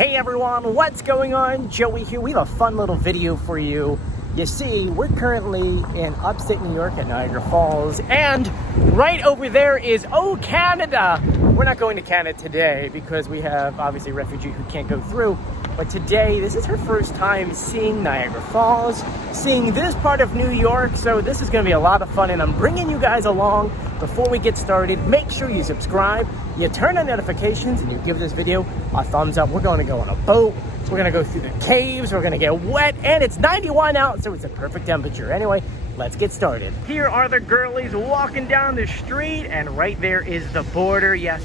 Hey everyone, what's going on? Joey here. We have a fun little video for you. You see, we're currently in upstate New York at Niagara Falls, and right over there is, oh, Canada! We're not going to Canada today because we have, obviously, a refugee who can't go through. But today, this is her first time seeing Niagara Falls, seeing this part of New York, so this is going to be a lot of fun, and I'm bringing you guys along. Before we get started, make sure you subscribe, you turn on notifications, and you give this video a thumbs up. We're going to go on a boat, we're going to go through the caves, we're going to get wet, and it's 91 out, so it's a perfect temperature. Anyway, let's get started. Here are the girlies walking down the street, and right there is the border. Yes,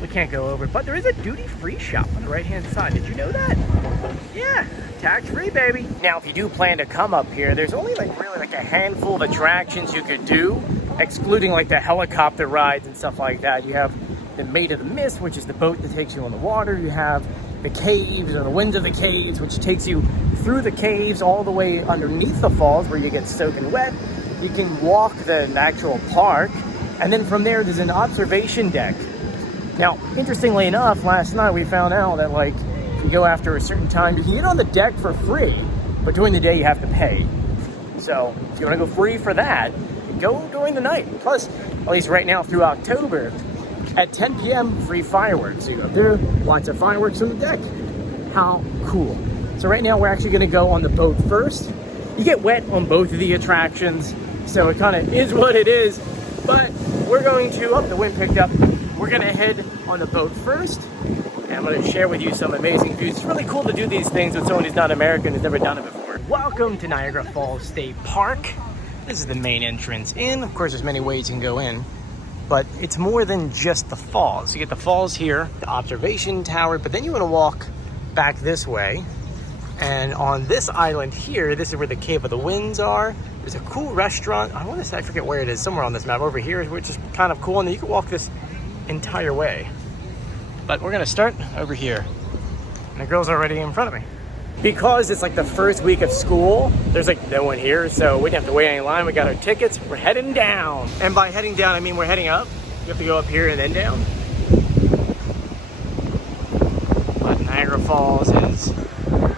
we can't go over, but there is a duty-free shop on the right-hand side. Did you know that? Yeah, tax-free, baby. Now, if you do plan to come up here, there's only really a handful of attractions you could do, excluding like the helicopter rides and stuff like that. You have the Maid of the Mist, which is the boat that takes you on the water. You have the caves, or the Winds of the Caves, which takes you through the caves all the way underneath the falls where you get soaking wet. You can walk the actual park, and then from there, there's an observation deck. Now, interestingly enough, last night we found out that if you go after a certain time, you can get on the deck for free, but during the day you have to pay. So if you want to go free for that, go during the night. Plus, at least right now through October, at 10 p.m. free fireworks. So you go there, lots of fireworks on the deck. How cool. So right now we're actually going to go on the boat first. You get wet on both of the attractions, so it kind of is what it is. But we're going to, the wind picked up. We're going to head on the boat first, and I'm going to share with you some amazing views. It's really cool to do these things with someone who's not American, who's never done it before. Welcome to Niagara Falls State Park. This is the main entrance in. Of course, there's many ways you can go in, but it's more than just the falls. You get the falls here, the observation tower, but then you want to walk back this way. And on this island here, this is where the Cave of the Winds are. There's a cool restaurant. I want to say, I forget where it is, somewhere on this map. Over here, which is kind of cool. And then you can walk this entire way. But we're going to start over here. And the girl's already in front of me. Because it's the first week of school, there's no one here, so we didn't have to wait any line. We got our tickets, we're heading down. And by heading down, I mean we're heading up. You have to go up here and then down. But Niagara Falls is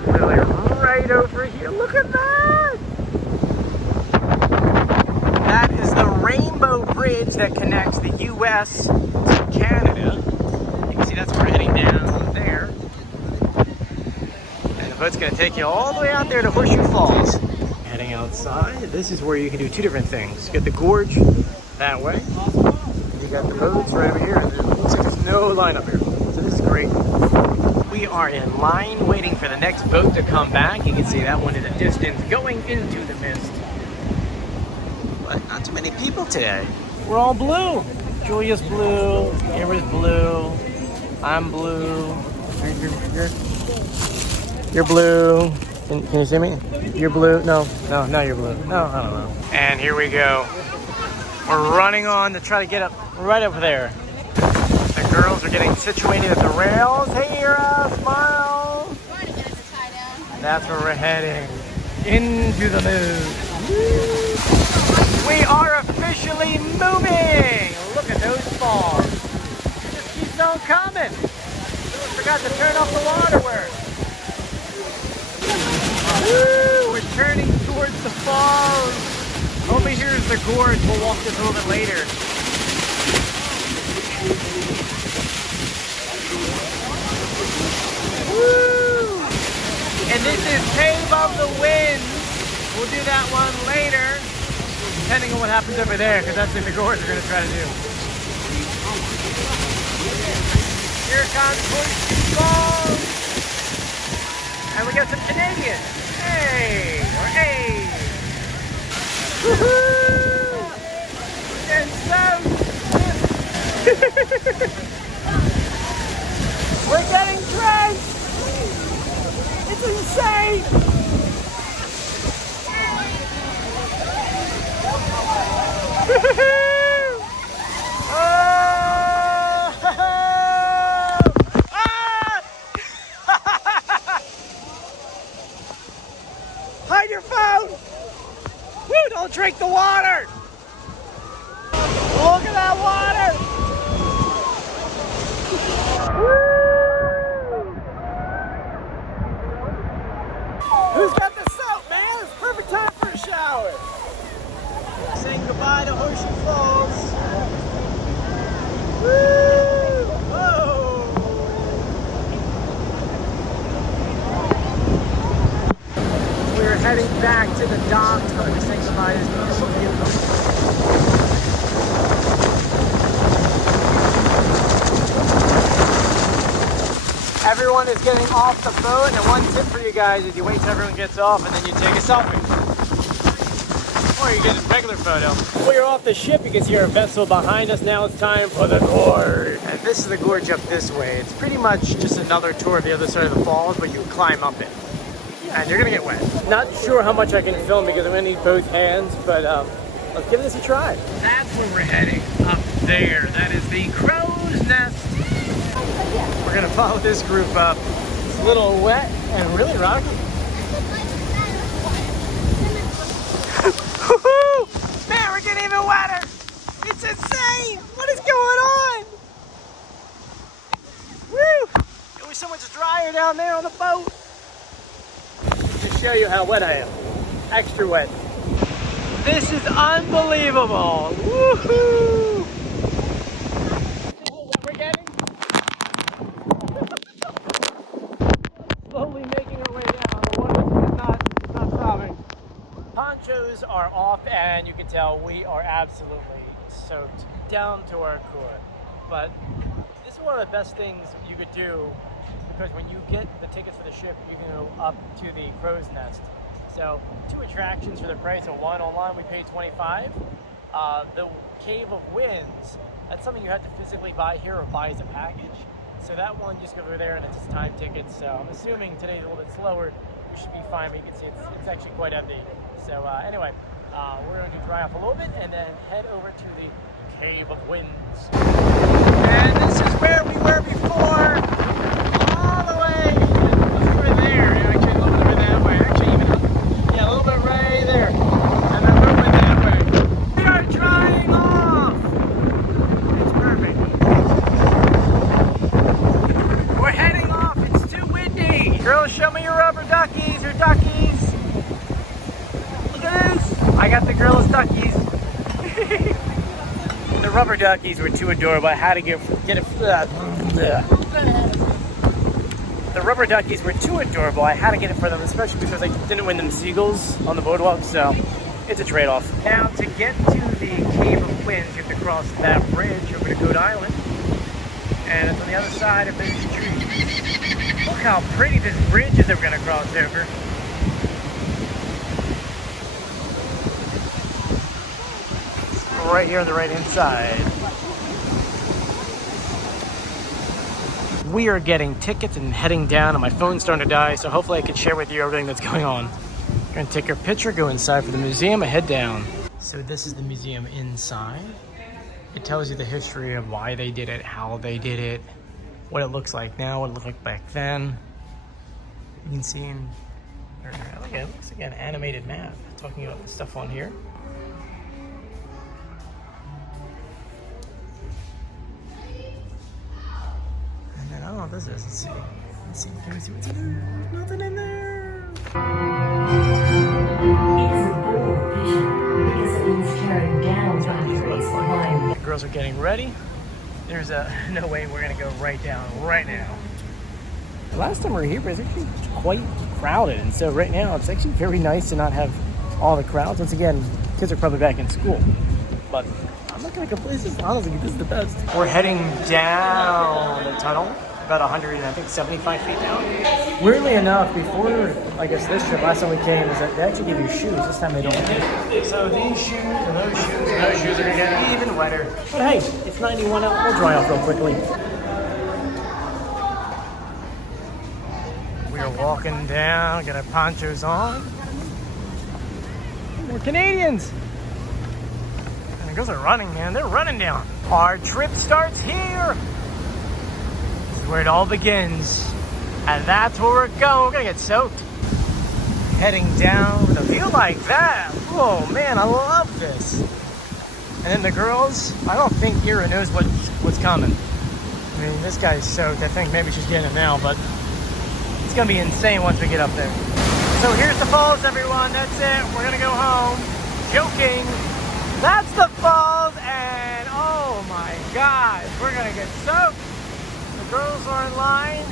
really right over here. Look at that! That is the Rainbow Bridge that connects the U.S. to Canada. You can see that's where we're heading down there. It's going to take you all the way out there to Horseshoe Falls. Heading outside, this is where you can do two different things. You get the Gorge that way. You got the boats right over here. And it looks like there's no line up here. So this is great. We are in line waiting for the next boat to come back. You can see that one in the distance going into the mist. But not too many people today. We're all blue. Julia's blue. Amber's blue. I'm blue. You're blue. Can you see me? You're blue. No, you're blue. No, I don't know. And here we go. We're running on to try to get up right over there. The girls are getting situated at the rails. Hey, Ira, smile. That's where we're heading. Into the moon. We are officially moving. Look at those falls. It just keeps on coming. Forgot to turn off the waterworks. Woo! We're turning towards the falls. Over here is the gorge. We'll walk this a little bit later. Woo! And this is Cave of the Winds. We'll do that one later, depending on what happens over there, because that's in the gorge we're going to try to do. Here comes Horseshoe Falls. And we got some Canadians. Hey! Or hey! Woohoo! And so we're getting drenched! It's insane! Hide your phone! Woo, don't drink the water! Look at that water! Woo! by the Horseshoe Falls. Woo! Whoa! We're heading back to the docks, but we're saying goodbye to this beautiful view. Everyone is getting off the boat, and one tip for you guys is you wait till everyone gets off and then you take a selfie. Or you get a regular photo. We're off the ship. You can see our vessel behind us. Now it's time for the Gorge. And this is the Gorge up this way. It's pretty much just another tour of the other side of the falls, but you climb up it. And you're gonna get wet. Not sure how much I can film because I'm gonna need both hands, but let's give this a try. That's where we're heading, up there. That is the crow's nest. We're gonna follow this group up. It's a little wet and really rocky. Man, we're getting even wetter. It's insane. What is going on? Woo! It was so much drier down there on the boat. To show you how wet I am. Extra wet. This is unbelievable. Woohoo! What we're getting? Slowly making our way down. The water is not stopping. Ponchos are off, and you can tell we are absolutely soaked down to our core. But this is one of the best things you could do, because when you get the tickets for the ship, you can go up to the crow's nest. So 2 attractions for the price of 1. Online we paid $25. The Cave of Winds, that's something you have to physically buy here or buy as a package. So that one, just go over there and it's just time tickets. So I'm assuming today's a little bit slower. We should be fine, but you can see it's actually quite empty. So anyway, we're going to dry off a little bit and then head over to the Cave of Winds. And this is where we were before. All the way over there. Actually, a little bit over that way. Actually, even, yeah, a little bit right there. And then a little bit that way. We are drying off. It's perfect. We're heading off. It's too windy. Girls, show me your rubber duckies. Your duckies. Look at this. I got the girls' duckies. The rubber duckies were too adorable. I had to get it. The rubber duckies were too adorable. I had to get it for them, especially because I didn't win them seagulls on the boardwalk, so it's a trade-off. Now, to get to the Cave of Winds, you have to cross that bridge over to Goat Island, and it's on the other side of these trees. Look how pretty this bridge is that we're going to cross over. It's right here on the right-hand side. We are getting tickets and heading down, and my phone's starting to die, so hopefully I can share with you everything that's going on. We're gonna take our picture, go inside for the museum, and head down. So this is the museum inside. It tells you the history of why they did it, how they did it, what it looks like now, what it looked like back then. You can see it looks like an animated map talking about the stuff on here. I don't know what this is. Let's see. Can we see what's in there? Nothing in there. It's a bold vision because it means carrying down boundaries. The girls are getting ready. There's no way we're gonna go right down right now. The last time we were here, it was actually quite crowded, and so right now it's actually very nice to not have all the crowds. Once again, kids are probably back in school, but I'm not gonna complain. Honestly, this is the best. We're heading down the tunnel, about 175 feet down. Weirdly enough, before, I guess this trip, last time we came, is that they actually give you shoes. This time they don't. So these shoes and those shoes are gonna get even wetter. But hey, it's 91 out. We'll dry off real quickly. We are walking down, got our ponchos on. We're Canadians. And the girls are running, man. They're running down. Our trip starts here. This is where it all begins. And that's where we're going. We're gonna get soaked. Heading down with a view like that. Oh man, I love this. And then the girls, I don't think Ira knows what's coming. I mean, this guy's soaked. I think maybe she's getting it now, but it's gonna be insane once we get up there. So here's the falls, everyone. That's it. We're gonna go home. Joking. That's the falls, and oh my God, we're gonna get soaked. The girls are in line.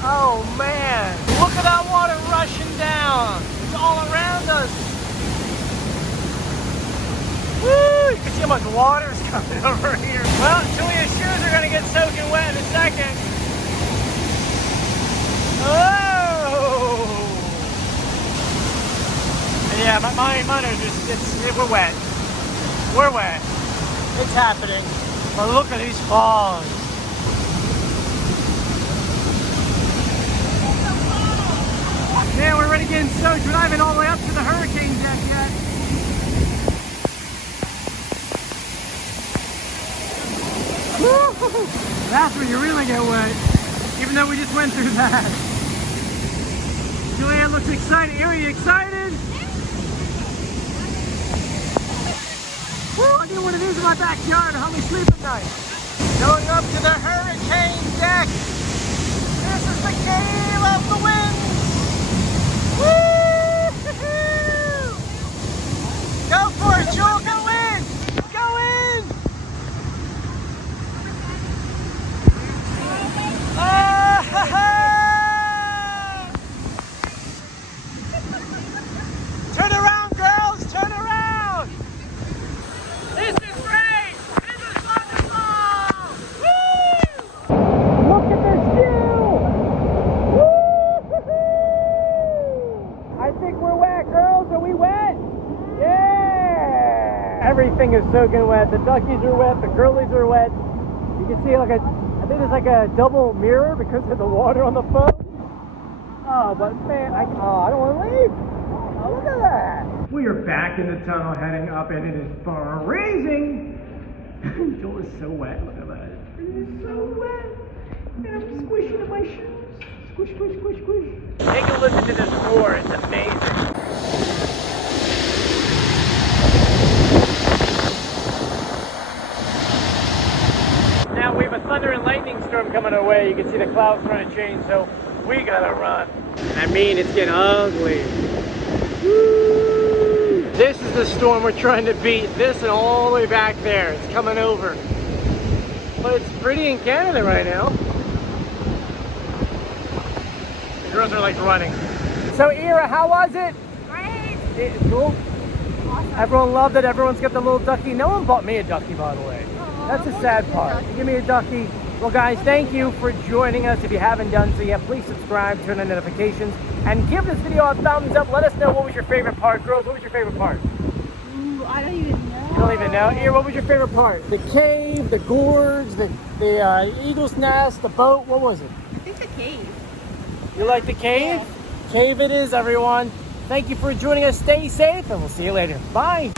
Oh man, look at that water rushing down. It's all around us. Woo, you can see how much water's coming over here. Well, Julia's shoes are gonna get soaking wet in a second. Oh! And yeah, but mine are just, we're wet. We're wet. It's happening. But look at these falls. Man, we're already getting soaked. We're not even all the way up to the hurricane deck yet. Woo! That's when you really get wet. Even though we just went through that. Julianne looks excited. Are you excited? Woo, I need one of these in my backyard to help me sleep at night. Going up to the hurricane deck. This is the cave of the winds. Woo! Go for it, Joel. Go in. Go in. Turn around, girls. Turn around. This is great. This is wonderful. Woo! Look at this view. Woo! I think we're wet, girls. Are we wet? Yeah. Everything is soaking wet. The duckies are wet. The girlies are wet. You can see like I think there's like a double mirror because of the water on the phone. Oh, but man, I don't want to leave. Oh, look at that. We are back in the tunnel heading up, and it is freezing. Joel is so wet. Look at that. It is so wet. And I'm squishing in my shoes. Squish, squish, squish, squish. Take a listen to this roar. It's amazing. Now we have a thunder and lightning storm coming our way. You can see the clouds trying to change, so we gotta run. I mean, it's getting ugly. Woo! This is the storm we're trying to beat. This and all the way back there. It's coming over. But it's pretty in Canada right now. The girls are like running. So Ira, how was it? Great! It's cool. Awesome. Everyone loved it. Everyone's got the little ducky. No one bought me a ducky, by the way. That's the sad part. Give me a ducky. Well, guys, thank you for joining us. If you haven't done so yet, please subscribe, turn on notifications, and give this video a thumbs up. Let us know what was your favorite part. Girls, what was your favorite part? Ooh, I don't even know. You don't even know? Here, what was your favorite part? The cave, the gorge, the eagle's nest, the boat. What was it? I think the cave. You like the cave? Yeah. Cave it is, everyone. Thank you for joining us. Stay safe, and we'll see you later. Bye.